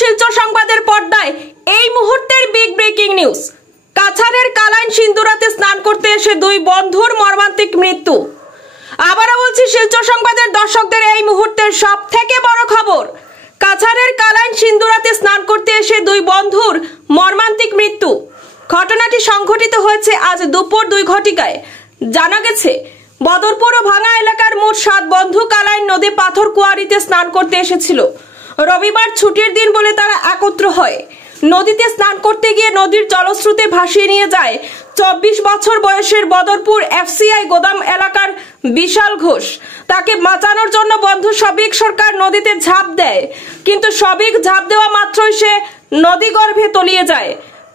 শিলচর সংবাদের পর্দায় এই মুহূর্তের বিগ ব্রেকিং নিউজ। কাছাড়ের কালাইন সিন্দুরাতে স্নান করতে এসে দুই বন্ধুর মর্মান্তিক মৃত্যু। আবারও বলছি, শিলচর সংবাদের দর্শকদের এই মুহূর্তের সবথেকে বড় খবর, কাছাড়ের কালাইন সিন্দুরাতে স্নান করতে এসে দুই বন্ধুর মর্মান্তিক মৃত্যু। ঘটনাটি সংঘটিত হয়েছে আজ দুপুর 2 ঘটিকায়। জানা গেছে, বদরপুর ও ভাঙা এলাকার মোট 7 বন্ধু কালাইন নদী পাথর কুয়ারিতে স্নান করতে এসেছিল। রবিবার ছুটির দিন বলে তারা একত্র হয়। নদীতে স্নান করতে গিয়ে নদীর জলস্রোতে ভাসিয়ে নিয়ে যায় 24 বছর বয়সের বদরপুর এফসিআই গোদাম এলাকার বিশাল ঘোষ। তাকে বাঁচানোর জন্য বন্ধু শফিক সরকার নদীতে ঝাঁপ দেয়, কিন্তু শফিক ঝাঁপ দেওয়া মাত্রই সে নদী গর্ভে তলিয়ে যায়।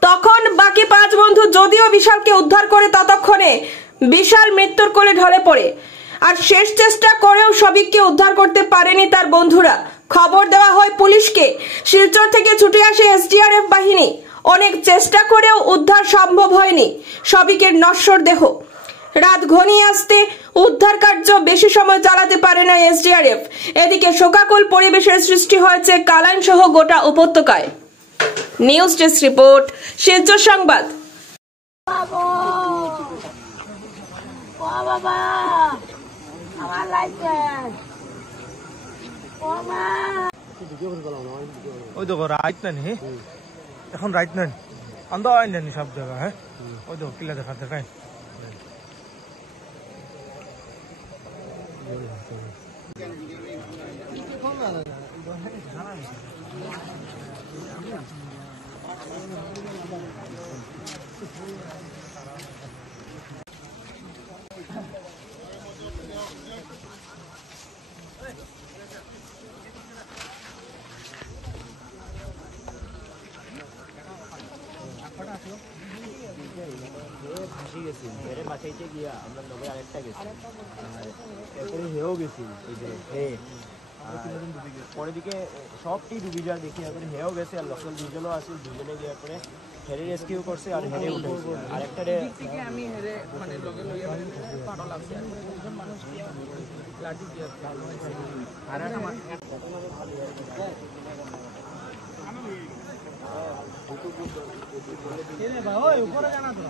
তখন বাকি 5 বন্ধু যদিও বিশালকে উদ্ধার করে, ততক্ষণে বিশাল মৃত্যুর কোলে ঢলে পড়ে। আর শেষ চেষ্টা করেও শফিককে উদ্ধার করতে পারেনি তার বন্ধুরা। খবর দেওয়া হয় পুলিশকে। শিলচর থেকে ছুটে আসে এসডিআরএফ বাহিনী। অনেক চেষ্টা করেও উদ্ধার সম্ভব হয়নি শফিকের নশ্বর দেহ। রাত ঘনিয়ে আসতে উদ্ধার কার্য বেশি সময় চালাতে পারে না এসডিআরএফ। এদিকে শোকাকুল পরিবেশের সৃষ্টি হয়েছে কালাইন সহ গোটা উপত্যকায়। নিউজ ডেস্ক রিপোর্ট, শিলচর সংবাদ। ওই দেখো রাইট না এখন রাইট না আন্দা আইনি সব জায়গা। হ্যাঁ ওই দেখো কিলা দেখা দেখায় মাথাইতে গিয়া আমরা নবে আরেকটা গেছি, এরপরে হেও গেছি। এই যে হে পরের দিকে সবটি ডুবি যাওয়ার দেখি, এরপরে হেও গেছে আর লোকাল দুজনও আছে। দুজনে গিয়ে পরে হেরে রেস্কিউ করছে আর হেরে উঠেছে। আরেকটা আমি হেরে মানে লগে লগে পাড়া লাগছে আর দুজন মানুষ লাঠি দিয়ে আর উপরে জানা তো